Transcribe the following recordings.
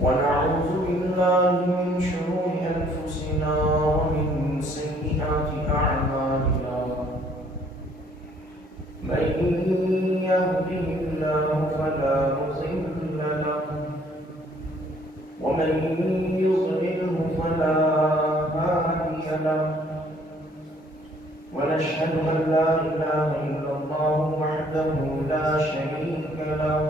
ونعوذ بالله من شرور أنفسنا ومن سيئات أعمالنا من يهده الله فلا مضل له ومن يضلله فلا هادي له ونشهد أن لا إله إلا الله وحده لا شريك له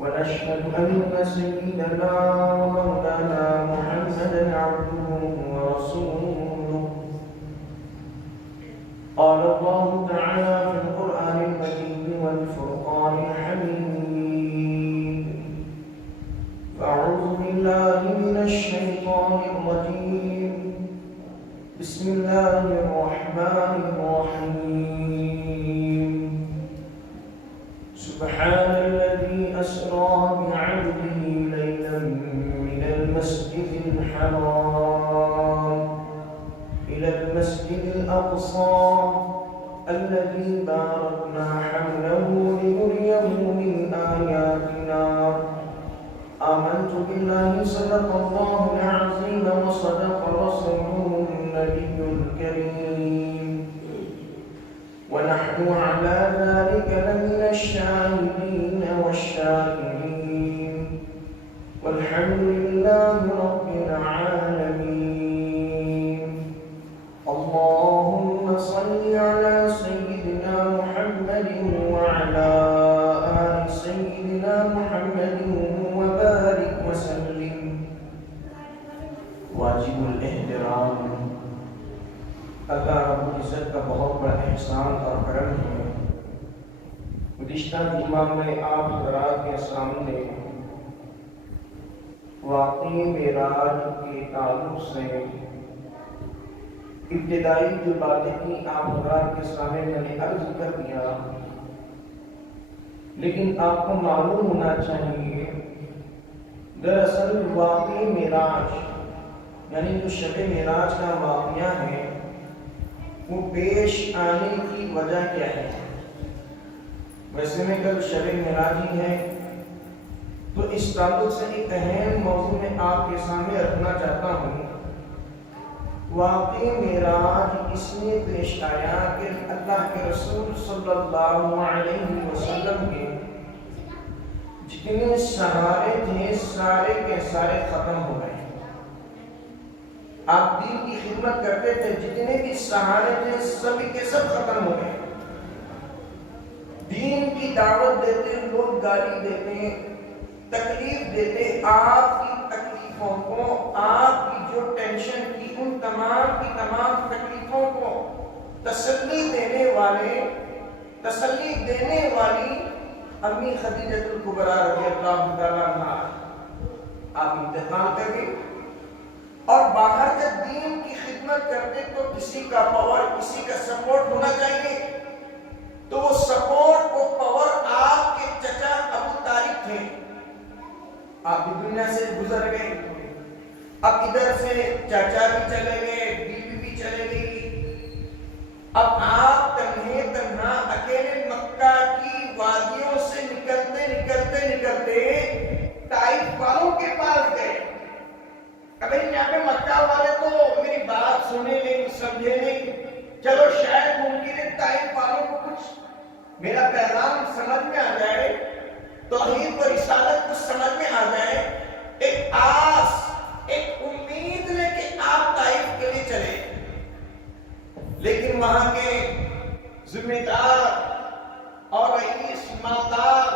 ونشهد أن سيدنا ومولانا محمدا عبده ورسوله قال الله تعالى في القرآن المجيد والفرقان الحميد فأعوذ بالله من الشيطان الرجيم بسم الله الرحمن الرحيم سبحان الذي أسرى بعبده ليلا من المسجد الحرام إلى المسجد الأقصى الذي باركنا حوله لنريه من آياتنا آمنت بالله صدق الله العظيم وصدق رسوله النبي الكريم ونحن على ذلك لمن الشاهدين والشاكرين والحمد لله رب العالمين اللهم صل على سيدنا محمد وعلى آل سيدنا محمد وبارك وسلم واجب الاحترام اللہ رب العزت کا بہت بڑا احسان اور کرم ہے۔ گزشتہ جمعہ میں آپ حضرات کے سامنے واقعی معراج کے تعلق سے ابتدائی جو باتیں تھیں آپ حضرات کے سامنے میں نے عرض کر دیا، لیکن آپ کو معلوم ہونا چاہیے دراصل واقعی معراج یعنی جو شب معراج کا واقعہ ہے وہ پیش آنے کی وجہ کیا ہے؟ ویسے میں کل شب معراج ہی ہے تو اس تعلق سے ایک اہم موضوع میں آپ کے سامنے رکھنا چاہتا ہوں۔ واقعی معراج اس لیے پیش آیا کہ اللہ کے رسول صلی اللہ علیہ وسلم کے جتنے سہارے تھے سارے کے سارے ختم ہو گئے۔ آپ دین کی خدمت کرتے تھے، جتنے بھی سہارے تھے سبھی کے سب ختم ہو گئے۔ دین کی دعوت دیتے، لوگ گالی دیتے، تکلیف دیتے، آپ کی تکلیفوں کو، آپ کی جو ٹینشن کی ان تمام کی تمام تکلیفوں کو تسلی دینے والی امی خدیجہ الکبریٰ رضی اللہ تعالیٰ عنہا آپ انتقال کر گئے، اور باہر جب دین کی خدمت کرتے تو کسی کا پاور، کسی کا سپورٹ ہونا چاہیے، تو وہ سپورٹ وہ پاور آپ کے چچا ابو طالب تھے۔ آپ بھی دنیا سے گزر گئے، اب ادھر سے چچا بھی چلے گئے، بیوی بھی چلے گئی، اب آپ تنہا اکیلے مکہ کی وادیوں سے نکلتے طائف والوں کے پاس گئے۔ ابھی یہاں پہ مکہ والے تو میری بات سنے نہیں، سمجھے نہیں، چلو شاید ممکن ہے طائف والوں کو کچھ میرا پیغام سمجھ میں آ جائے، توحید و رسالت کچھ سمجھ میں آ جائے، ایک آس، ایک امید لے کے آپ طائف کے لیے چلے، لیکن وہاں کے ذمہ دار اور رئیس مالدار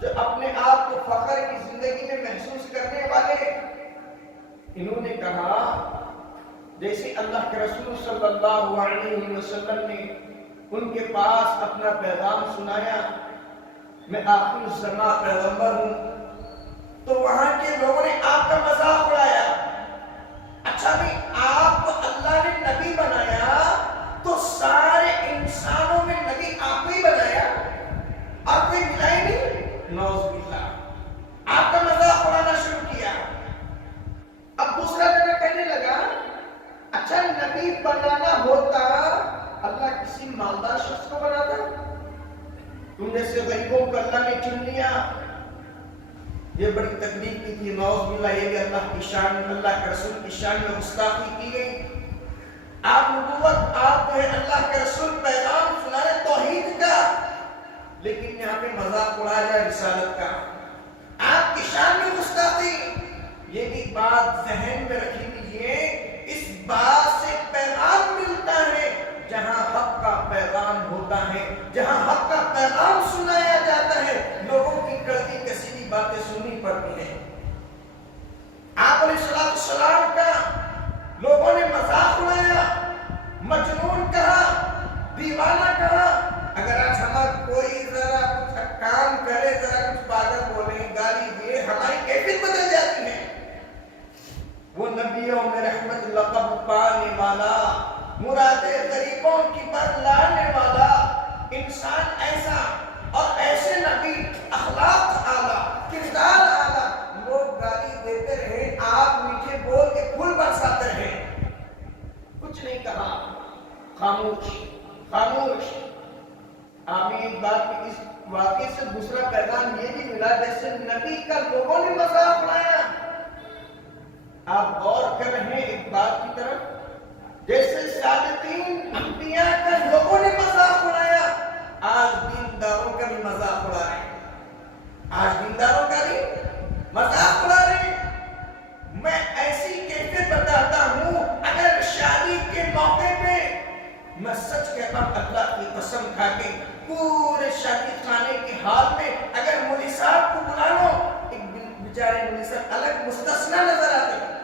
جو اپنے آپ کو فخر کی زندگی میں محسوس کرنے والے، انہوں نے کہا جیسے اللہ کے رسول صلی اللہ علیہ وسلم نے ان کے پاس اپنا پیغام سنایا، میں آخر الزمان پیغمبر ہوں، تو وہاں کے لوگوں نے آپ کا مذاق اڑایا۔ اچھا بھی آپ کو اللہ نے نبی بنایا تو سارے انسانوں میں نبی آپ کو ہی بنایا، آپ کو ملا ہی نہیں؟ نعوذ باللہ، آپ کا مذاق اڑانا شروع کیا۔ اب دوسرا جگہ کہنے لگا اچھا نبی بنانا ہوتا اللہ کسی مالدار شخص کو بناتا؟ تم تم جیسے غریبوں کو اللہ نے چن لیا، یہ بڑی تکلیف کی تھی۔ نعوذ باللہ، یہ بھی اللہ کی شان میں، اللہ کے رسول کی شان میں گستاخی کی گئی۔ آپ نبوت، آپ جو ہے اللہ کے رسول پیغام سنا رہے توحید کا، لیکن یہاں پہ مذاق اڑایا جائے رسالت کا، آپ کی شان میں گستاخی۔ یہ بھی بات ذہن میں رکھی لیجئے، اس بات سے پیغام ملتا ہے جہاں حق کا پیغام ہوتا ہے، جہاں حق کا پیغام سنایا جاتا ہے، لوگوں کی کڑتی کسیدی باتیں سننی پڑتی ہیں۔ آپ علیہ السلام کا لوگوں نے مذاق اڑایا، مجنون کہا، دیوانہ کہا۔ اگر آج ہمارا کوئی ذرا کچھ کام کرے، ذرا کچھ پاگل بولے، گالی دے، ہماری کیفیت بدل جاتی ہے۔ وہ نبیوں میں رحمت لقب پانے والا، مرادیں غریبوں کی پر لانے والا انسان، ایسا اور ایسے نبی، اخلاق اعلیٰ، کردار اعلیٰ، لوگ گالی دیتے رہے، آپ میٹھے بول کے پھول برساتے رہے، کچھ نہیں کہا، خاموش خاموش۔ آمین۔ بات اس واقعے سے دوسرا پیغام یہ بھی ملا، جیسے نبی کا لوگوں نے مذاق اڑایا، آپ غور کر رہے ہیں ایک بات کی طرف، جیسے سابقین انبیاء کا لوگوں نے مذاق اڑایا، آج دینداروں کا بھی مذاق اڑا رہے ہیں، آج دینداروں کا بھی مذاق اڑا رہے ہیں۔ میں ایسی کیفیت بتاتا ہوں، اگر شادی کے موقع پہ، میں سچ کہتا ہوں اللہ کی قسم کھا کے، پورے شادی خانے کے حال میں اگر مولوی صاحب کو بلا لو، ایک بیچارے مولوی صاحب الگ مستثنا نظر آتے ہیں،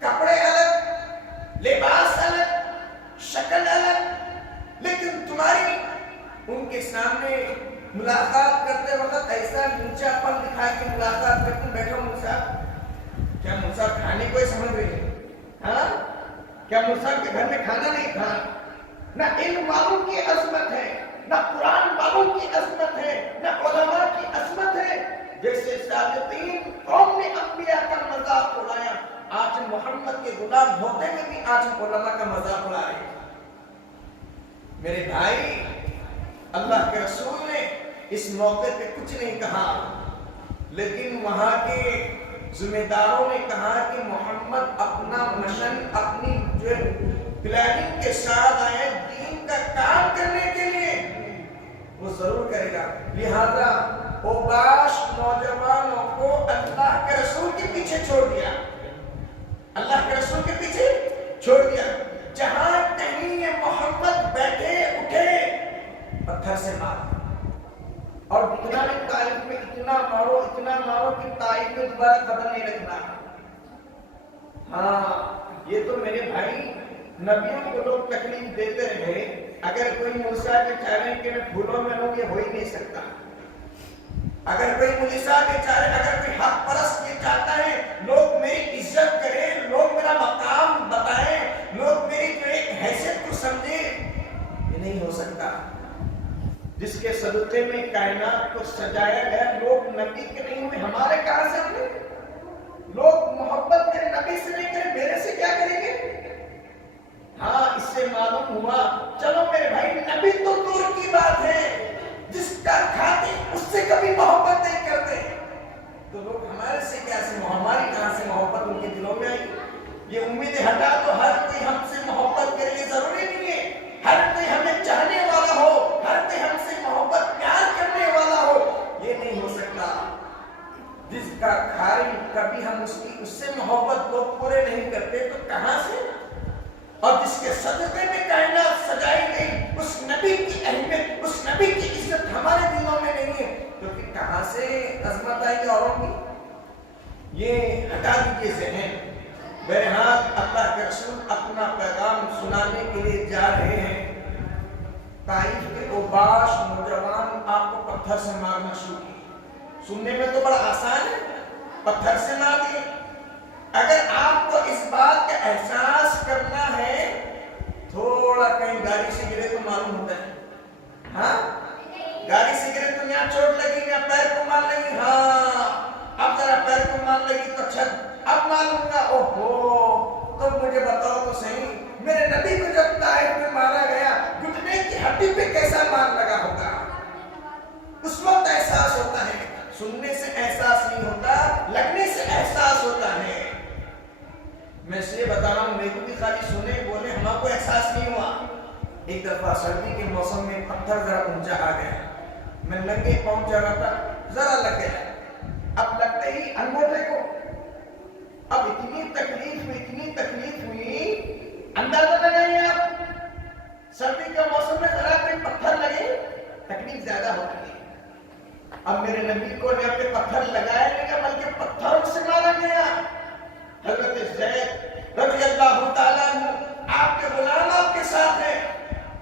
کپڑے الگ، لباس الگ، شکل الگ، لیکن تمہاری ان کے سامنے ملاقات کرتے وقت ایسا نیچا پن دکھا کے ملاقات کرتے، بیٹھو مولوی صاحب، کیا مولوی صاحب کھانے کو ہی سمجھ رہے ہیں؟ ہاں، کیا مولوی صاحب کے گھر میں کھانا نہیں کھانا؟ نہ علم والوں کی عظمت ہے، نہ قرآن والوں کی عظمت ہے، نہ علماء کی عظمت ہے۔ جیسے سابقین قوم نے انبیاء کا مذاق اڑایا، آج محمد کے غلام ہوتے ہوئے بھی آج علماء کا مذاق اڑا رہے ہیں۔ میرے بھائی، اللہ کے رسول نے اس موقع پہ کچھ نہیں کہا، لیکن وہاں کے ذمہ داروں نے کہا کہ محمد اپنا مشن، اپنی جو پلاننگ کے ساتھ آئے دین کا کام کرنے کے لیے، وہ ضرور کرے گا، لہذا اوباش نوجوانوں کو اللہ کے رسول کے پیچھے چھوڑ دیا، اللہ کے رسول کے پیچھے چھوڑ دیا۔ جہاں کہیں یہ محمد بیٹھے اٹھے، پتھر سے مار، اور اتنا بھی طائف میں اتنا مارو کہ طائف میں دوبارہ قدم نہیں رکھنا۔ ہاں، یہ تو میرے بھائی نبیوں کو لوگ تکلیف دیتے رہے، اگر کوئی موسیٰ کے چاہے کہ میں پھولوں میں ہوں، یہ ہو ہی نہیں سکتا۔ اگر کوئی موسیٰ کے چاہے، اگر کوئی حق پرست یہ چاہتا ہے لوگ میری عزت کریں، لوگ میرا مقام بتائیں، لوگ میری جو ایک حیثیت کو سمجھیں، یہ نہیں ہو سکتا۔ جس کے صدقے میں کائنات کو سجایا گیا، لوگ نبی کے نہیں ہوئے، ہمارے کہاں سے ہوئے؟ لوگ محبت کریں نبی سے نہیں کریں، میرے سے کیا کریں گے؟ ہاں، اس سے معلوم ہوا، چلو میرے بھائی، نبی تو دور کی بات ہے، جس کا کھاتے اس سے کبھی محبت نہیں کرتے، تو لوگ ہمارے سے کیا سے، ہماری کہاں سے محبت ان کے دلوں میں آئی؟ یہ امیدیں ہٹا تو ہر کوئی ہم سے محبت کرے، یہ ضروری نہیں ہے ہر کوئی ہمیں چاہنے والا ہو، ہر کوئی ہم سے محبت پیار کرنے والا ہو، یہ نہیں ہو سکتا۔ جس کا کھائی کبھی ہم اس سے محبت لوگ پورے نہیں کرتے، تو کہاں سے؟ اور جس کے صدقے میں کائنات سجائی گئی، اس نبی کی اہمیت، اس نبی کی عزت ہمارے دلوں میں نہیں ہے، تو پھر کہاں سے عظمت آئے گی اوروں کی؟ یہ ہٹا دیجیے ذہن۔ بہرحال اللہ کے رسول اپنا پیغام سنانے کے لیے جا رہے ہیں، طائف کے اوباش نوجوان آپ کو پتھر سے مارنا شروع کیے۔ سننے میں تو بڑا آسان ہے، پتھر سے مار دیے۔ اگر آپ کو اس بات کا احساس کرنا ہے، تھوڑا کہیں گاڑی سے گرے تو معلوم ہوتا ہے، ہاں، گاڑی سے گرے تو یہاں چوٹ لگی، یہاں پیر کو مار لگی، ہاں، اب ذرا پیر کو مار لگی تو چھت، اب معلوم گا، اوہو، تو مجھے بتاؤ تو صحیح، میرے نبی کو جب طائف میں مارا گیا، گھٹنے کی ہڈی پہ کیسا مار لگا ہوگا؟ اس وقت احساس ہوتا ہے، سننے سے احساس نہیں ہوتا، لگنے سے احساس ہوتا ہے۔ میں اس لیے بتا رہا ہوں، میرے کو بھی خالی سنے بولے ہمارا کو احساس نہیں ہوا۔ ایک دفعہ سردی کے موسم میں پتھر ذرا اونچا آ گیا، میں ننگے پاؤں چل رہا تھا، ذرا لگ گیا، اب لگتے ہی انگوٹھے کو، اب اتنی تکلیف ہوئی، اندازہ لگائیے آپ، سردی کے موسم میں ذرا کوئی پتھر لگے تکلیف زیادہ ہوتی ہے۔ اب میرے نبی کو نے اپنے پتھر لگایا نہیں بلکہ پتھروں سے مارا گیا۔ حضرت زید رضی اللہ تعالیٰ عنہ آپ کے غلام آپ کے ساتھ ہیں،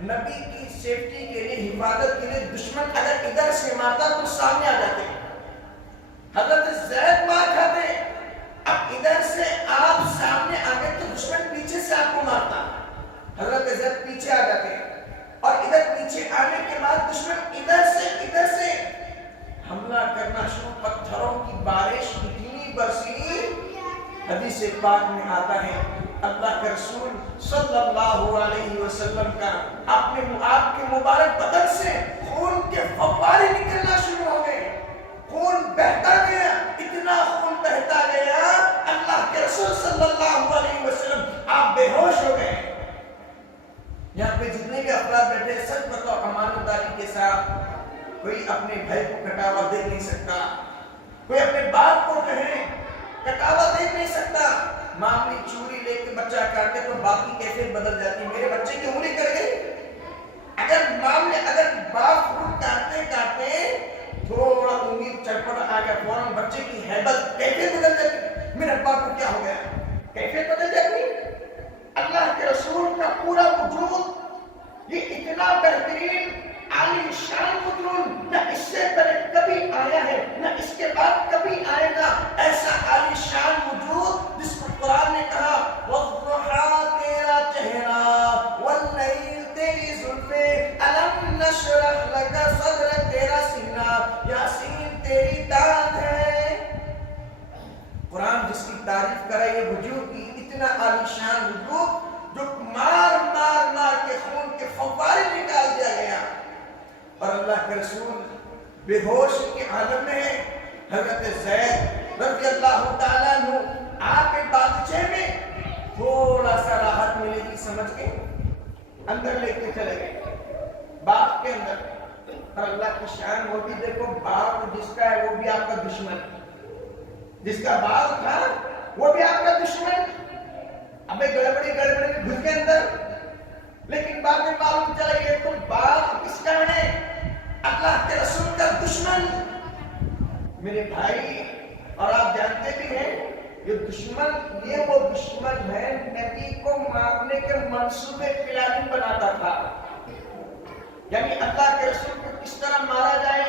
نبی کی سیفٹی کے لیے، حفاظت کے لیے دشمن اگر ادھر سے مارتا تو سامنے آ جاتے، حضرت زید مار کھاتے، اب ادھر سے آپ سامنے آ گئے تو دشمن پیچھے سے آپ کو مارتا، حضرت زید پیچھے آ جاتے، اور ادھر پیچھے آنے کے بعد دشمن ادھر سے حملہ کرنا شروع، پتھروں کی بارش اتنی برسی، حدیث پاک میں آتا ہے اللہ کے رسول صلی اللہ علیہ وسلم کا آپ کے مبارک بدن سے خون کے فوارے نکلنا شروع ہو گئے، خون بہتا گیا، اتنا خون بہتا گیا، اللہ کے رسول صلی اللہ علیہ وسلم آپ بے ہوش ہو گئے۔ یہاں پہ جتنے بھی افراد بیٹھے، سچ بتاؤ امانت داری کے ساتھ، کوئی اپنے بھائی کو کٹاوا دے نہیں سکتا، کوئی اپنے باپ کو کہے کٹاوا دے نہیں سکتا، معاملی چوری لے کے بچہ کاٹے تو باپ کی کیفیت بدل جاتی ہے، میرے بچے کی عمری کر گئی، اگر باپ فروٹ کاٹتے تھوڑا انگلی چٹپٹ آ گیا، فوراً بچے کی ہیبت کیفیت بدل جاتی، میرے ابا کو کیا ہو گیا، کیفیت بدل جاتی۔ اللہ کے رسول کا پورا وجود یہ اتنا بہترین عالی شان وجود نہ اس سے پہلے کبھی آیا ہے نہ اس کے بعد کبھی آئے گا، ایسا عالی شان وجود جس کو قرآن نے کہا وَالضُّحَىٰ تیرا چہرہ وَاللَّيْلِ تیری زلفیں أَلَمْ نَشْرَحْ لَكَ صَدْرَكَ تیرا سینہ یاسین تیری داد ہے۔ قرآن جس کی تعریف کرے یہ وجود کی اتنا عالی شان وجود جو مار کے خون کے فوارے نکال دیا گیا، اور اللہ کے رسول بے ہوش کے عالم میں ہے۔ حضرت زید رضی اللہ تعالیٰ عنہ آپ کے باغچے میں تھوڑا سا راحت ملے گی سمجھ کے اندر لے کے چلے گئے، باغ کے اندر، اور اللہ کی شان وہ بھی دیکھو، باغ جس کا ہے وہ بھی آپ کا دشمن، جس کا باغ تھا وہ بھی آپ کا دشمن، ابے گڑبڑی میں گھس کے اندر، لیکن بعد میں معلوم چلا یہ تو باغ کس کا ہے، اللہ کے رسول کا دشمن۔ میرے بھائی اور آپ جانتے بھی ہیں یہ دشمن، یہ وہ دشمن ہے نبی کو مارنے کے منصوبے پلاننگ بناتا تھا، یعنی اللہ کے رسول کو کس طرح مارا جائے،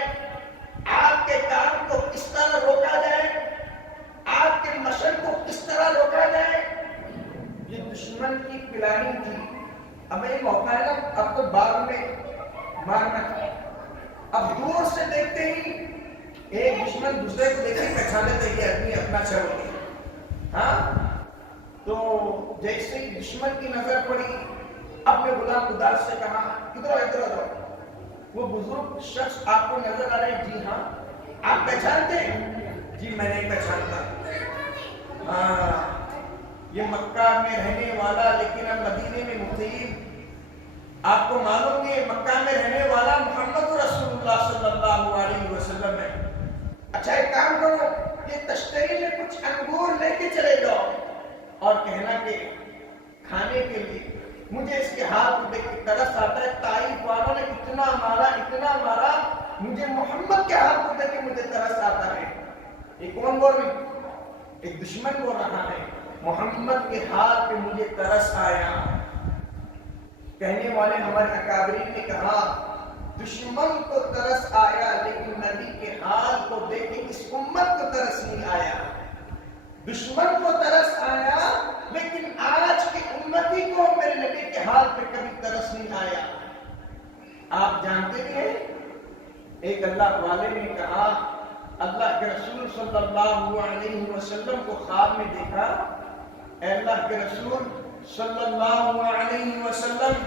آپ کے کام کو کس طرح روکا جائے، آپ کے مشن کو کس طرح روکا جائے، یہ دشمن کی پلاننگ تھی۔ اب یہ موقع ہے نا، اب تو باغ میں مارنا تھا، اب دور سے دیکھتے ہی ایک دشمن دوسرے کو دیکھ کے پہچان لیتے یہ آدمی اپنا چلو گے، ہاں تو جیسے ہی دشمن کی نظر پڑی اپنے غلام اداس سے کہا ادھر وہ بزرگ شخص آپ کو نظر آ رہے، جی ہاں آپ پہچانتے ہیں، جی میں نہیں پہچانتا، ہاں یہ مکہ میں رہنے والا لیکن اب مدینے میں مقیم، آپ کو معلوم ہے مکہ میں رہنے والا محمد رسول اللہ صلی اللہ علیہ وسلم ہے، اچھا ایک کام کرو یہ تشتری میں کچھ انگور لے کے چلے جاؤ، اور کہنا کہ کھانے کے لیے مجھے اس کے ہاتھ دیکھ کے ترس آتا ہے، طائف والوں نے اتنا مارا، مجھے محمد کے ہاتھ کو دیکھ کے مجھے ترس آتا ہے۔ یہ کون بول رہی؟ ایک دشمن بول رہا ہے، محمد کے ہاتھ پہ مجھے ترس آیا۔ کہنے والے ہمارے اکابرین نے کہا دشمن کو ترس آیا لیکن نبی کے حال کو دیکھ کے اس امت کو ترس نہیں آیا، دشمن کو ترس آیا لیکن آج کی امتی کو میرے نبی کے حال پہ کبھی ترس نہیں آیا۔ آپ جانتے ہیں ایک اللہ والے نے کہا اللہ کے رسول صلی اللہ علیہ وسلم کو خواب میں دیکھا، اے اللہ کے رسول صلی اللہ علیہ وسلم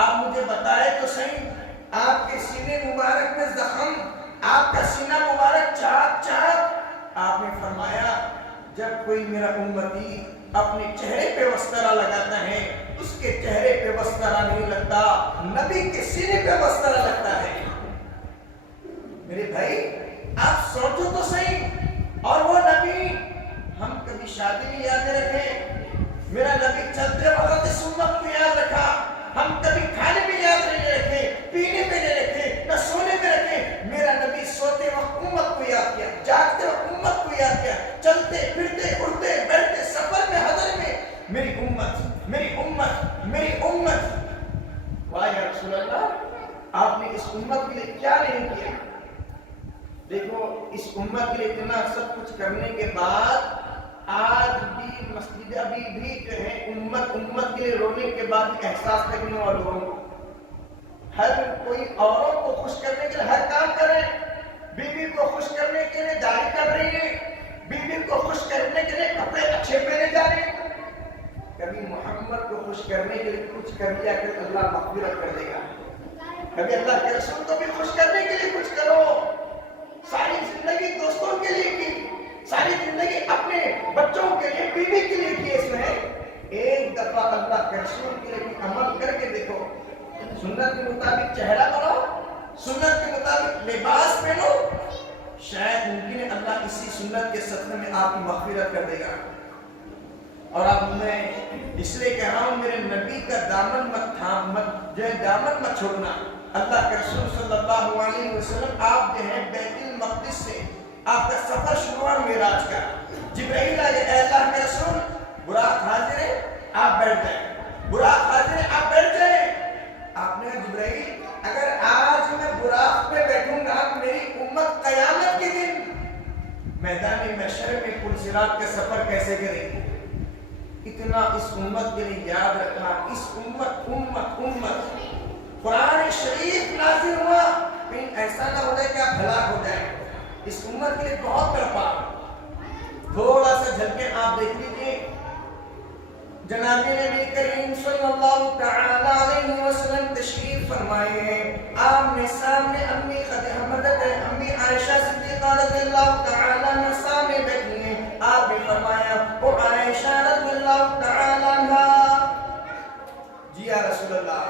آپ مجھے بتائے تو صحیح آپ کے سینے مبارک میں زخم آپ کا سینہ مبارک چاک چاک. آپ نے فرمایا جب کوئی میرا امتی اپنے چہرے پہ وسطرہ لگاتا ہے اس کے چہرے پہ وسطرہ نہیں لگتا, نبی کے سینے پہ وسطرہ لگتا ہے. میرے بھائی آپ سوچو تو صحیح. اور وہ نبی, ہم کبھی شادی میں یاد رکھیں میرا نبی چلتے وقت سنت کو یاد رکھا. ہم کبھی کھانے میں یاد نہیں رکھے, پینے میں نہیں رکھے, نہ سونے میں رکھے. میرا نبی سوتے وقت امت کو یاد کیا, جاگتے وقت امت کو یاد کیا, چلتے پھرتے اڑتے بیٹھتے سفر میں حضر میں میری امت میری امت میری امت. واہ یا رسول اللہ, آپ نے اس امت کے لیے کیا نہیں کیا. دیکھو اس امت کے لیے اتنا سب کچھ کرنے کے بعد آج بھی مسجد ابھی بھی جو ہے امت کے لیے رونے کے بعد احساس کرنے والوں کو ہر کوئی اوروں کو خوش کرنے کے لیے ہر کام کرے. بیوی کو خوش کرنے کے لیے داڑھی کر رہی ہے, بیوی کو خوش کرنے کے لیے کپڑے اچھے پہنے جا رہے ہیں. کبھی محمد کو خوش کرنے کے لیے کچھ کر لیا کہ اللہ مغفرت کر دے گا. کبھی اللہ کے رسول کو بھی خوش کرنے کے لیے کچھ کرو. ساری زندگی دوستوں کے لیے کی, ساری زندگی اپنے بچوں کے لیے, بیوی کے لیے کی. اس میں ایک دفعہ اللہ کے رسول کے لیے عمل کر کے دیکھو. سنت کے مطابق چہرہ بناؤ, سنت کے مطابق لباس پہنو, شاید ممکن ہے اللہ اسی سنت کے صدقے میں آپ کی مغفرت کر دے گا. اور اب میں اس لیے کہہ رہا ہوں میرے نبی کا دامن دامن مت چھوڑنا. اللہ کے رسول صلی اللہ علیہ وسلم آپ جو ہیں بیت المقدس سے آپ کا سفر شروع ہوا معراج کا. جبرائیل آئے, اے اللہ کے رسول براق حاضر ہے آپ بیٹھ جائیں, براق حاضر ہے آپ بیٹھ جائیں. آپ نے کہا جبرائیل اگر آج میں براق پہ بیٹھوں گا میری امت قیامت کے دن میدان محشر میں پل صراط کا سفر کیسے کرے گی. اتنا اس امت کے لیے یاد رکھا. اس امت امت امت قرآن شریف نازل ہوا کہیں ایسا نہ ہو جائے کہ آپ ہلاک ہو جائیں. اس امت کے لیے بہت تڑپا. تھوڑا سا جھلکے آپ دیکھ لیجیے. جناب نبی کریم صلی اللہ تعالی علیہ وسلم تشریف فرمائے ہیں. آپ نے سامنے امی امی عائشہ صدیقہ رضی اللہ تعالی عنہ سامنے بیٹھی ہیں. آپ نے فرمایا او عائشہ رضی اللہ تعالی عنہ, جی یا رسول اللہ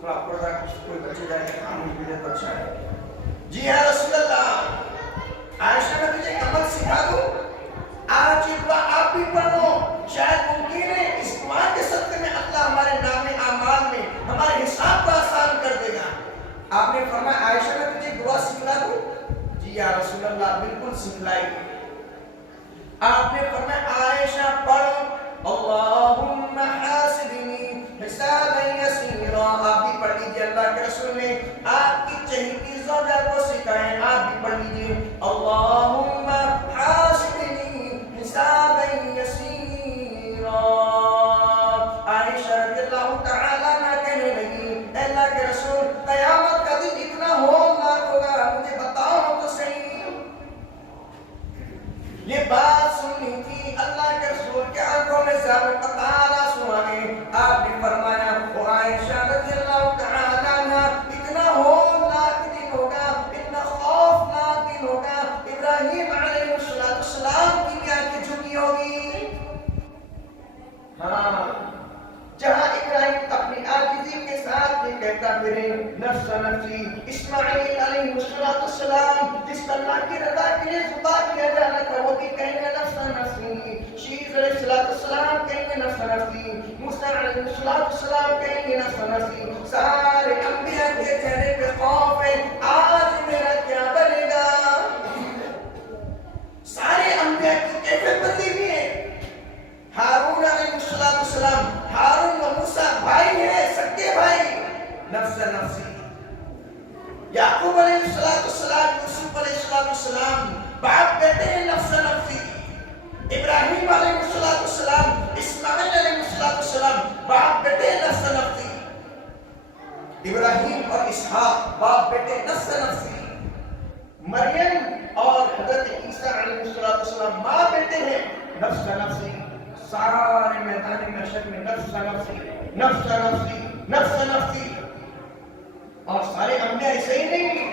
تھوڑا پڑھا کوئی بچے جائے کہ خاموش بھی تو اچھا ہے. جی یا رسول اللہ عائشہ میں تجھے عمل سکھا دوں, آج ایک بار آپ بھی پڑھو, شاید ممکن ہے اس دعا کے صدقے میں اللہ ہمارے نام اعمال میں ہمارے حساب کو آسان کر دے گا. آپ نے فرمایا عائشہ میں تجھے دعا سکھلا دوں. جی یا رسول اللہ بالکل سکھلائی. آپ نے فرمایا عائشہ پڑھ اللہم حاسبنی حسابا یسیرا. آپ بھی پڑھ لیجیے, اللہ کے رسول نے آپ کی چہیتی زوجہ کو سکھائیں. آپ بھی پڑھ لیجیے اللہم حاسبنی حسابا یسیرا. عائشہ رضی اللہ تعالی عنہ کہنے لگی اے اللہ کے رسول قیامت کا دن اتنا ہولناک ہوگا, مجھے بتاؤ تو صحیح. یہ بات سننی تھی, اللہ کے رسول کے آنکھوں میں زیادہ قطار آنسو آ گئے. آپ نے فرمایا او عائشہ رضی اللہ تعالی عنہ اتنا ہولناک دن ہوگا, اتنا خوفناک دن ہوگا, ابراہیم علیہ السلام کی آنکھیں جھکی ہوگی. ہاں, جہاں ابراہیم اپنی عاجزی کے ساتھ یہ کہتا میرے نفس نفسی, اسماعیل علیہ السلام جس کو اللہ کی رضا کے لیے ذبح کیا جانا تھا وہ بھی کہیں گے نفس نفسی, شیخ علیہ السلام کہیں گے نفس نفسی, موسیٰ علیہ السلام کہیں گے نفس نفسی. سارے انبیاء کے چہرے پہ خوف ہے, آج میرا کیا بنے گا. سارے انبیاء کی کیفیت بدلی بھی ہے. ہارون علیہ السلام, ہارون و موسیٰ بھائی ہیں, سکے بھائی, نفس نفسی. یعقوب علیہ السلام, یوسف علیہ السلام باپ بیٹے ہیں, نفس نفسی. ابراہیم علیہ السلام, اسماعیل علیہ السلام باپ بیٹے ہیں, نفس نفسی. ابراہیم اور اسحاق باپ بیٹے, نفس نفسی. مریم اور حضرت عیسیٰ علیہ السلام ماں بیٹے ہیں, نفس نفسی. سارے میدان محشر میں نفس نفسی نفس نفسی نفس نفسی. اور سارے انبیاء ایسے ہی نہیں,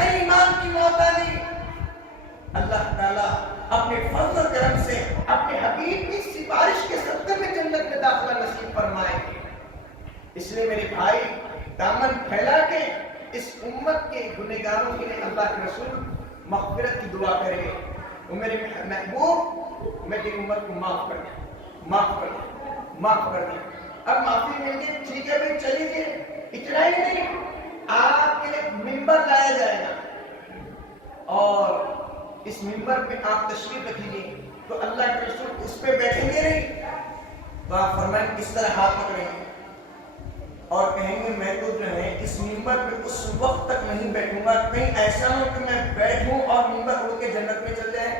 نہیں ایمان کی موت آنی۔ اللہ تعالیٰ اپنے فضل و کرم سے اپنے حبیب کی سفارش کے صدقے میں جنت میں داخلہ نصیب فرمائیں گے۔ اس لیے میرے بھائی دامن پھیلا کے اس امت کے گنہگاروں کے لیے اللہ کے رسول مغفرت کی دعا کریں گے۔ وہ میرے محبوب میں تیری امت کو معاف کر دیں، معاف کر دیں، معاف کر دیں۔ اب معافی مل گئی، ٹھیک ہے بھائی چلیے، اتنا ہی نہیں، آپ کے لیے ممبر لایا جائے گا اور اس ممبر پہ آپ تشریف رکھیے تو اللہ کے رسول اس پہ بیٹھیں گے نہیں، تو آپ فرمائیں اس طرح ہاتھ پکڑیں گے اور کہیں گے میں تو جو ہے اس ممبر پہ اس وقت تک نہیں بیٹھوں گا، کہیں ایسا ہو کہ میں بیٹھوں اور ممبر اڑ کے جنت میں چل جائے۔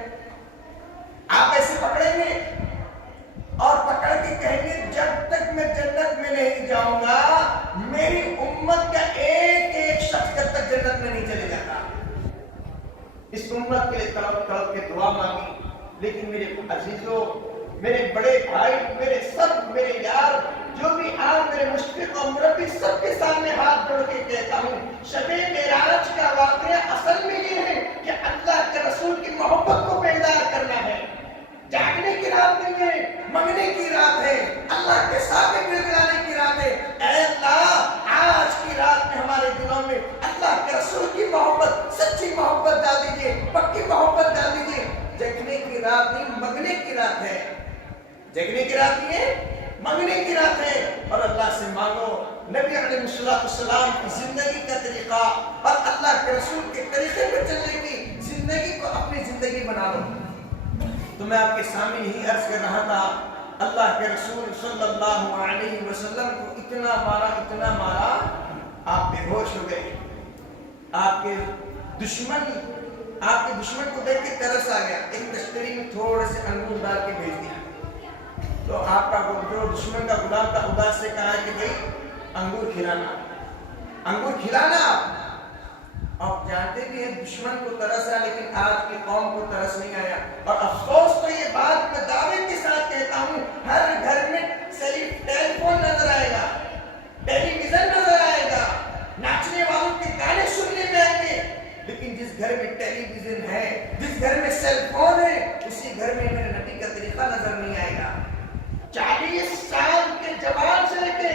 آپ ایسے پکڑیں گے اور پکڑ کے کہیں گے جب تک میں جنت میں نہیں جاؤں گا میری امت کا ایک ایک شخص جب تک جنت میں نہیں چلے جاتا۔ اس امت کے لیے تڑپ تڑپ کے دعا مانگی، لیکن میرے عزیزوں، میرے بڑے بھائی، میرے یار، جو بھی آپ میرے مشفق اور مربی سب کے سامنے ہاتھ جوڑ کے کہتا ہوں، شب معراج کا واقعہ اصل میں یہ ہے کہ اللہ کے رسول کی محبت کو بیدار کرنا ہے۔ جاگنے کی رات نہیں ہے، منگنے کی رات ہے، اللہ کے سامنے گڑگڑانے کی رات ہے۔ اے اللہ، آج کی رات میں ہمارے دلوں میں اللہ کے رسول کی محبت، سچی محبت ڈال دیجئے، پکی محبت ڈال دیجئے۔ جگنے کی رات نہیں، منگنے کی رات ہے۔ جگنے کی رات نہیں ہے، منگنے کی رات ہے، اور اللہ سے مانگو نبی علیہ السلام کی زندگی کا طریقہ اور اللہ کے رسول کے طریقے پر چلنے کی زندگی کو اپنی زندگی بنا لو۔ تو میں آپ کے سامنے یہی عرض کر رہا تھا، اللہ کے رسول صلی اللہ علیہ وسلم کو اتنا مارا آپ بے ہوش ہو گئے۔ آپ کے دشمن کو دیکھ کے ترس آ گیا، ایک تشتری میں تھوڑے سے انگور ڈال کے بھیج دیا۔ تو آپ کا جو دشمن کا غلام تھا اداس سے کہا کہ بھئی انگور کھلانا۔ آپ جانتے بھی ہیں دشمن کو ترس آیا، لیکن آج کی قوم کو ترس نہیں آیا۔ اور افسوس تو یہ بات میں دعوے کے ساتھ کہتا ہوں، ہر گھر میں صرف ٹیلی فون نظر آئے گا، ٹیلی ویژن نظر آئے گا، ناچنے والوں کے گانے سننے میں آئیں گے، لیکن جس گھر میں ٹیلی ویژن ہے، جس گھر میں سیل فون ہے، اسی گھر میں میرے نبی کا طریقہ نظر نہیں آئے گا۔ 40 سال کے جوان سے لے کے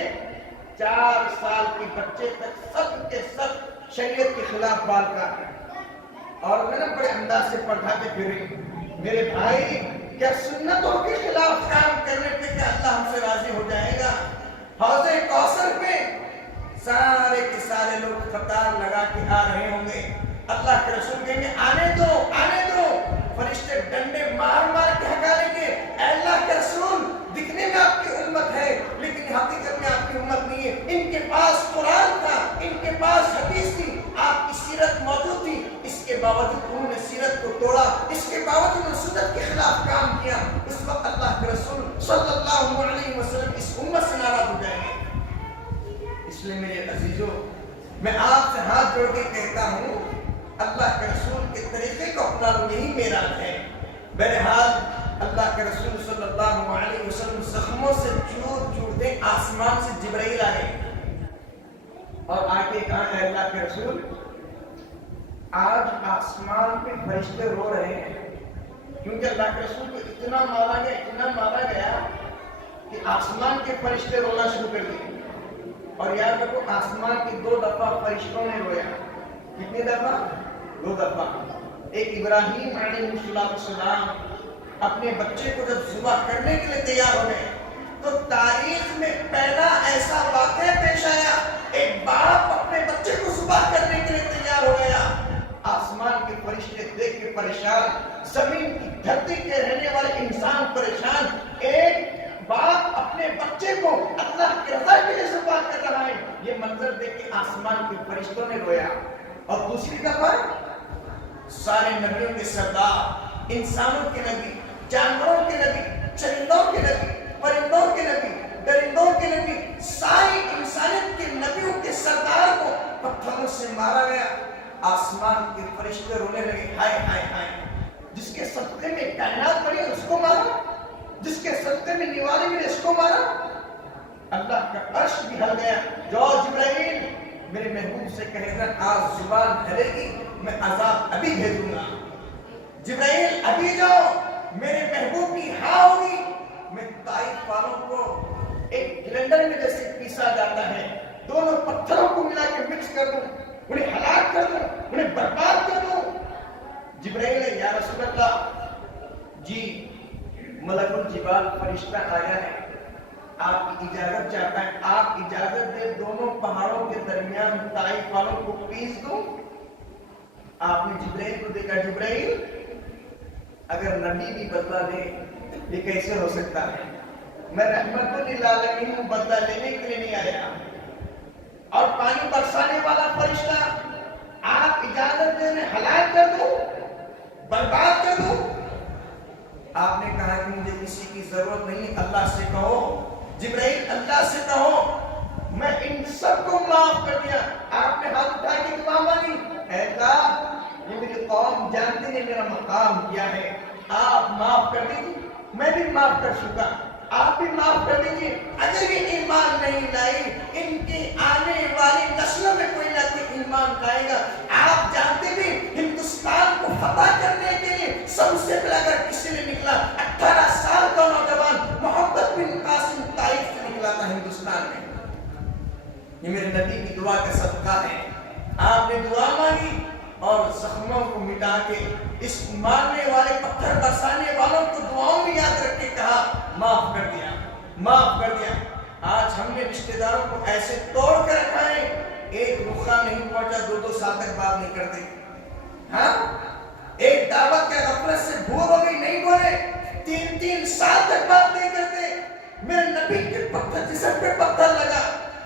4 سال کے بچے تک سب کے سب شریعت کے خلاف بال کاٹ رہے اور میں نے بڑے انداز سے پڑھاتے پھرے۔ میرے بھائی، کیا سنتوں کے خلاف کام کرنے پہ کیا اللہ ہم سے راضی ہو جائے گا؟ حوض کوثر پہ سارے کے سارے لوگ قطار لگا کے آ رہے ہوں گے، اللہ کے رسول کہیں گے آنے دو، آنے دو، فرشتے ڈنڈے مار مار کے ہٹا لیں گے۔ اے اللہ کے رسول، دکھنے میں آپ کی امت ہے لیکن حقیقت میں آپ کی امت نہیں ہے۔ ان کے پاس قرآن تھا، ان کے پاس حدیث تھی، آپ کی سیرت موجود تھی، اس کے باوجود انہوں نے سیرت کو توڑا، اس کے باوجود انہوں نے سنت کے خلاف کام کیا۔ اس وقت اللہ کے رسول صلی اللہ علیہ وسلم اس امت سے ناراض ہو جائیں گے۔ اس لیے میرے عزیزوں، میں آپ سے ہاتھ جوڑ کے کہتا ہوں، اللہ کے رسول کے طریقے کو اپنا لو، یہی معراج ہے۔ بہرحال اللہ کے رسول صلی اللہ علیہ وسلم زخموں سے چورتے آسمان سے جبرائیل آئے اور آ کے کہا، اے اللہ کے رسول، آج آسمان پہ فرشتے رو رہے ہیں، کیونکہ اللہ کے رسول کو اتنا مارا گیا کہ آسمان کے فرشتے رونا شروع کر دیے۔ اور یاد رکھو، آسمان کی 2 دفعہ فرشتوں نے رویا۔ کتنی دفعہ؟ 2 دفعہ۔ ایک ابراہیم علیہ السلام اپنے بچے کو جب ذبح کرنے کے لیے تیار ہو گئے تو تاریخ میں پہلا ایسا واقعہ پیش آیا، ایک باپ اپنے بچے کو ذبح کرنے کے لیے تیار ہو گیا۔ آسمان کے فرشتے دیکھ کے پریشان، زمین کی دھرتی کے رہنے والے انسان پریشان، ایک باپ اپنے بچے کو اللہ کی رضا کے لیے ذبح کر رہا ہے، یہ منظر دیکھ کے آسمان کے فرشتوں نے رویا۔ اور دوسری دفعہ سارے نبیوں کے سردار، انسانوں کے نبی، جانوروں کے نبی، چرندوں کے نبی، پرندوں کے نبی، درندوں کے نبی، ساری انسانیت کے نبیوں کے سردار کو پتھروں سے مارا گیا۔ آسمان کے فرشتے رونے لگے، ہائے ہائے ہائے، جس کے صدقے میں کائنات بنی اس کو مارا، جس کے صدقے میں نیوالے ملے اس کو مارا۔ اللہ کا عرش بھی ہل گیا۔ جو جبرائیل، میرے محبوب سے کہے گا آج زبان ہلے گی میں عذاب ابھی بھیجوں گا۔ جبرائیل ابھی جاؤ، میرے محبوب کی ہاں ہوگی، میں طائف والوں کو ایک گلنڈر میں جیسے پیسا جاتا ہے، دونوں پتھروں کو ملا کے مکس کر دوں، انہیں ہلاک کر دوں، انہیں برباد کر دوں۔ جبرائیل نے یا رسول اللہ جی ملک الجبال فرشتہ آیا ہے، آپ کی اجازت چاہتا ہے، آپ اجازت دے دونوں پہاڑوں کے درمیان طائف والوں کو پیس دوں۔ آپ نے جبرائیل کو دیکھا، جبرائیل اگر نبی بھی بدلہ لے یہ کیسے ہو سکتا ہے؟ میں رحمت للعالمین ہوں، بدلہ لینے کے لیے نہیں آیا۔ اور پانی برسانے والا فرشتہ آپ اجازت دے میں ہلاک کر دوں، برباد کر دوں؟ آپ نے کہا کہ مجھے کسی کی ضرورت نہیں، اللہ سے کہو، جبرائیل اللہ سے کہو میں ان سب کو معاف کر دیا۔ آپ نے ہاتھ اٹھا کے دعا مانگی، اے اللہ یہ میری قوم جانتے ہیں میرا مقام کیا ہے، آپ معاف کر دیجیے، میں بھی معاف کر چکا، آپ بھی معاف کر دیجیے۔ اگر یہ ایمان نہیں لائی، ان کی آنے والی نسلوں میں کوئی نہ کوئی ایمان لائے گا۔ آپ جانتے بھی ہندوستان کو فتح کرنے کے لیے سب سے پہلے اگر کسی نے نکلا 18 سال کا نوجوان محمد بن قاسم طائف سے نکلا تھا ہندوستان میں۔ یہ میرے نبی کی دعا کا صدقہ ہے۔ آپ نے دعا مانگی اور زخموں کو مٹا کے اس مارنے والے پتھر برسانے والوں کو دعاؤں میں یاد رکھ کے کہا معاف کر دیا، معاف کر دیا۔ آج ہم نے رشتہ داروں کو ایسے توڑ کر رکھا ہے، ایک رخا نہیں پہنچا 2-2 سال تک بات نہیں کرتے، ہاں ایک دعوت کے غفلت سے بھول ہو گئی، نہیں بولے، 3-3 سال تک بات نہیں کرتے۔ میرے نبی کے پتھر جسم پہ پتھر لگا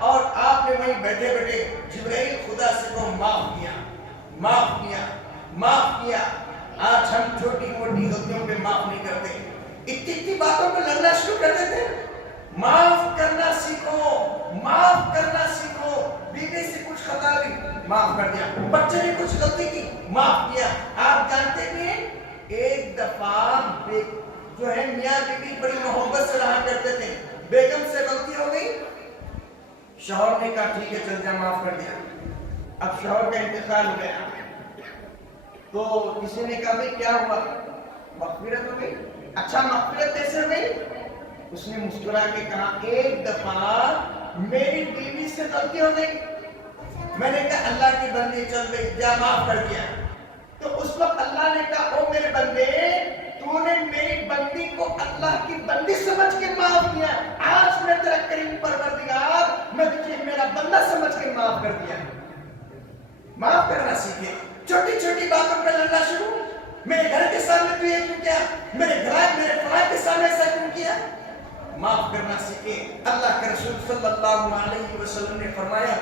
اور آپ نے وہیں بیٹھے بیٹھے جبرائیل خدا سے کو معاف کیا، معاف کیا، معاف کیا۔ آج ہم چھوٹی موٹی غلطیوں پہ معاف نہیں کرتے، اتنی باتوں پہ لڑنا شروع کر دیتے۔ معاف کرنا سیکھو، معاف کرنا سیکھو۔ بیوی سے کچھ خطا بھی معاف کر دیا، بچے نے کچھ غلطی کی معاف کیا۔ آپ جانتے ہیں ایک دفعہ جو ہے میاں بیوی بڑی محبت سے رہا کرتے تھے، بیگم سے غلطی ہو گئی، شوہر نے کہا ٹھیک ہے چل جا، معاف کر دیا۔ اب شوہر کا انتقال ہو گیا تو کسی نے کہا بھئی کیا ہوا؟ مغفرت ہو گئی؟ اچھا مغفرت کیسے ہو گئی؟ اس نے مسکرا کے کہا ایک دفعہ میری بیوی سے غلطی ہو گئی، میں نے کہا اللہ کی بندی چل گئی، جا معاف کر دیا۔ تو اس وقت اللہ نے کہا او میرے بندے، تو نے میری بندی کو اللہ کی بندی سمجھ کے معاف کیا، آج میں تیرا کریم پروردگار، میں تجھے میرا بندہ سمجھ کے معاف کر دیا۔ معاف کرنا سیکھے، چھوٹی چھوٹی باتوں پہ لڑنا شروع، میرے گھر کے سامنے تو یہ کیوں کیا، میرے فلاں کے سامنے ایسا کیوں کیا؟ معاف کرنا سیکھے۔ اللہ کے رسول صلی اللہ علیہ وسلم نے فرمایا